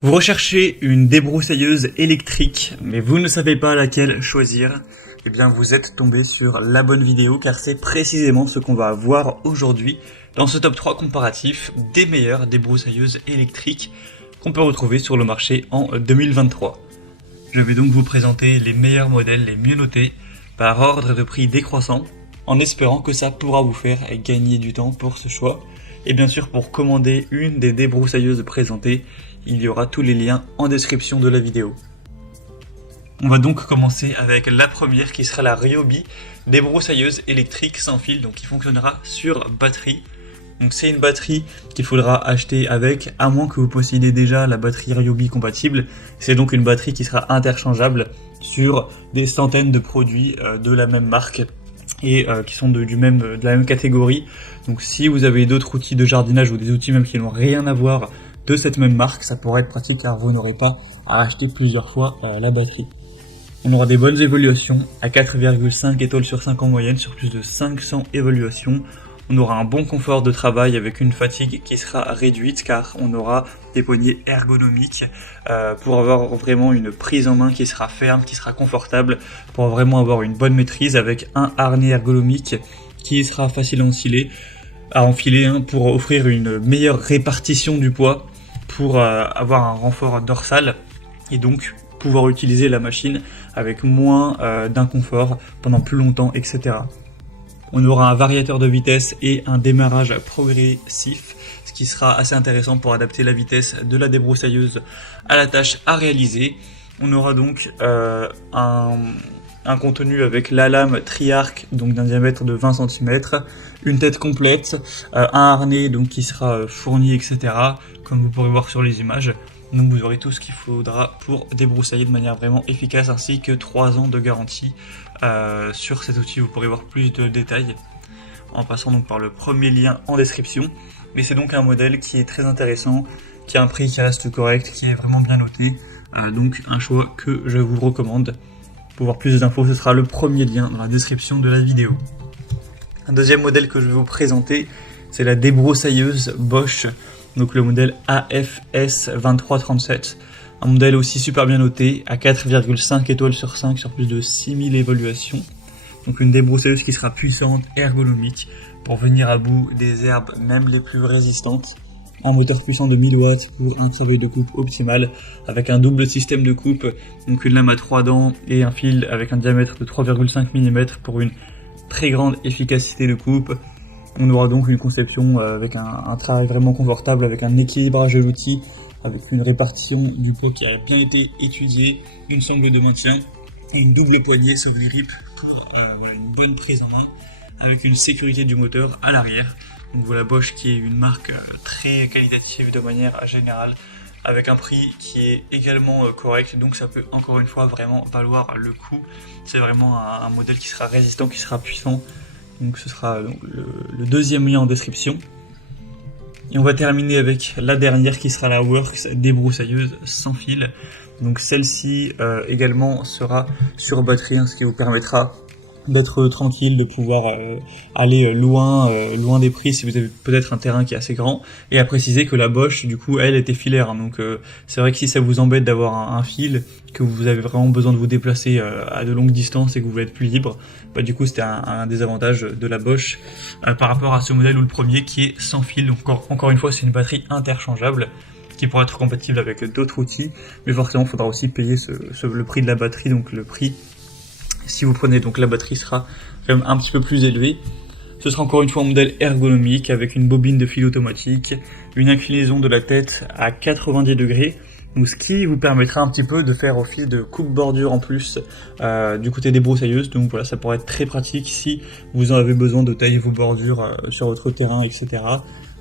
Vous recherchez une débroussailleuse électrique, mais vous ne savez pas laquelle choisir. Eh bien, vous êtes tombé sur la bonne vidéo, car c'est précisément ce qu'on va voir aujourd'hui dans ce top 3 comparatif des meilleures débroussailleuses électriques qu'on peut retrouver sur le marché en 2023. Je vais donc vous présenter les meilleurs modèles les mieux notés par ordre de prix décroissant, en espérant que ça pourra vous faire gagner du temps pour ce choix. Et bien sûr, pour commander une des débroussailleuses présentées, il y aura tous les liens en description de la vidéo. On va donc commencer avec la première qui sera la Ryobi débroussailleuse électrique sans fil, donc qui fonctionnera sur batterie. Donc c'est une batterie qu'il faudra acheter avec, à moins que vous possédez déjà la batterie Ryobi compatible. C'est donc une batterie qui sera interchangeable sur des centaines de produits de la même marque et qui sont de la même catégorie. Donc si vous avez d'autres outils de jardinage ou des outils même qui n'ont rien à voir de cette même marque, ça pourrait être pratique car vous n'aurez pas à acheter plusieurs fois la batterie. On aura des bonnes évaluations à 4,5 étoiles sur 5 en moyenne sur plus de 500 évaluations. On aura un bon confort de travail avec une fatigue qui sera réduite car on aura des poignées ergonomiques pour avoir vraiment une prise en main qui sera ferme, qui sera confortable, pour vraiment avoir une bonne maîtrise avec un harnais ergonomique qui sera facile à enfiler pour offrir une meilleure répartition du poids, pour avoir un renfort dorsal et donc pouvoir utiliser la machine avec moins d'inconfort pendant plus longtemps, etc. On aura un variateur de vitesse et un démarrage progressif, ce qui sera assez intéressant pour adapter la vitesse de la débroussailleuse à la tâche à réaliser. On aura donc un contenu avec la lame tri-arc, donc d'un diamètre de 20 cm, une tête complète, un harnais donc qui sera fourni, etc. comme vous pourrez voir sur les images. Donc vous aurez tout ce qu'il faudra pour débroussailler de manière vraiment efficace, ainsi que 3 ans de garantie sur cet outil. Vous pourrez voir plus de détails en passant donc par le premier lien en description. Mais c'est donc un modèle qui est très intéressant, qui a un prix qui reste correct, qui est vraiment bien noté. Donc un choix que je vous recommande. Pour voir plus d'infos, ce sera le premier lien dans la description de la vidéo. Un deuxième modèle que je vais vous présenter, c'est la débroussailleuse Bosch, donc le modèle AFS 2337. Un modèle aussi super bien noté, à 4,5 étoiles sur 5 sur plus de 6000 évaluations. Donc une débroussailleuse qui sera puissante, ergonomique, pour venir à bout des herbes même les plus résistantes. Un moteur puissant de 1000 watts pour un travail de coupe optimal, avec un double système de coupe, donc une lame à 3 dents et un fil avec un diamètre de 3,5 mm pour une très grande efficacité de coupe. On aura donc une conception avec un travail vraiment confortable, avec un équilibrage de l'outil, avec une répartition du poids qui a bien été étudiée, une sangle de maintien et une double poignée sauf grip pour une bonne prise en main, avec une sécurité du moteur à l'arrière. Donc voilà, Bosch qui est une marque très qualitative de manière générale, avec un prix qui est également correct, donc ça peut encore une fois vraiment valoir le coup. C'est vraiment un modèle qui sera résistant, qui sera puissant. Donc ce sera donc, le deuxième lien en description. Et on va terminer avec la dernière qui sera la Works débroussailleuse sans fil. Donc celle-ci également sera sur batterie, ce qui vous permettra d'être tranquille, de pouvoir aller loin des prix si vous avez peut-être un terrain qui est assez grand. Et à préciser que la Bosch, du coup, elle était filaire. Donc c'est vrai que si ça vous embête d'avoir un fil, que vous avez vraiment besoin de vous déplacer à de longues distances et que vous voulez être plus libre, bah du coup c'était un des avantages de la Bosch par rapport à ce modèle ou le premier qui est sans fil. Donc encore une fois, c'est une batterie interchangeable qui pourra être compatible avec d'autres outils, mais forcément il faudra aussi payer le prix de la batterie, donc le prix. Si vous prenez donc la batterie sera quand même un petit peu plus élevée. Ce sera encore une fois un modèle ergonomique avec une bobine de fil automatique, une inclinaison de la tête à 90 degrés, donc ce qui vous permettra un petit peu de faire office de coupe-bordure en plus du côté des broussailleuses. Donc voilà, ça pourrait être très pratique si vous en avez besoin de tailler vos bordures sur votre terrain, etc.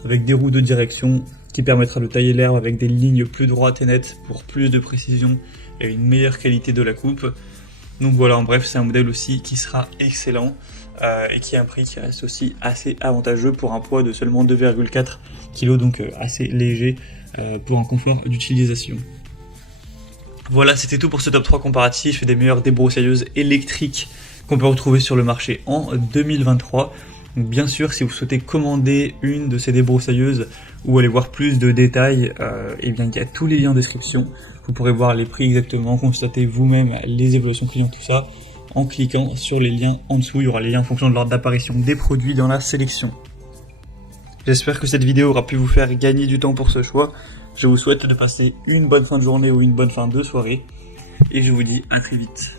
Avec des roues de direction qui permettra de tailler l'herbe avec des lignes plus droites et nettes pour plus de précision et une meilleure qualité de la coupe. Donc voilà, en bref, c'est un modèle aussi qui sera excellent et qui a un prix qui reste aussi assez avantageux pour un poids de seulement 2,4 kg, donc assez léger pour un confort d'utilisation. Voilà, c'était tout pour ce top 3 comparatif des meilleures débroussailleuses électriques qu'on peut retrouver sur le marché en 2023. Donc bien sûr, si vous souhaitez commander une de ces débroussailleuses ou aller voir plus de détails, eh bien il y a tous les liens en description. Vous pourrez voir les prix exactement, constater vous-même les évolutions clients, tout ça, en cliquant sur les liens en dessous. Il y aura les liens en fonction de l'ordre d'apparition des produits dans la sélection. J'espère que cette vidéo aura pu vous faire gagner du temps pour ce choix. Je vous souhaite de passer une bonne fin de journée ou une bonne fin de soirée. Et je vous dis à très vite.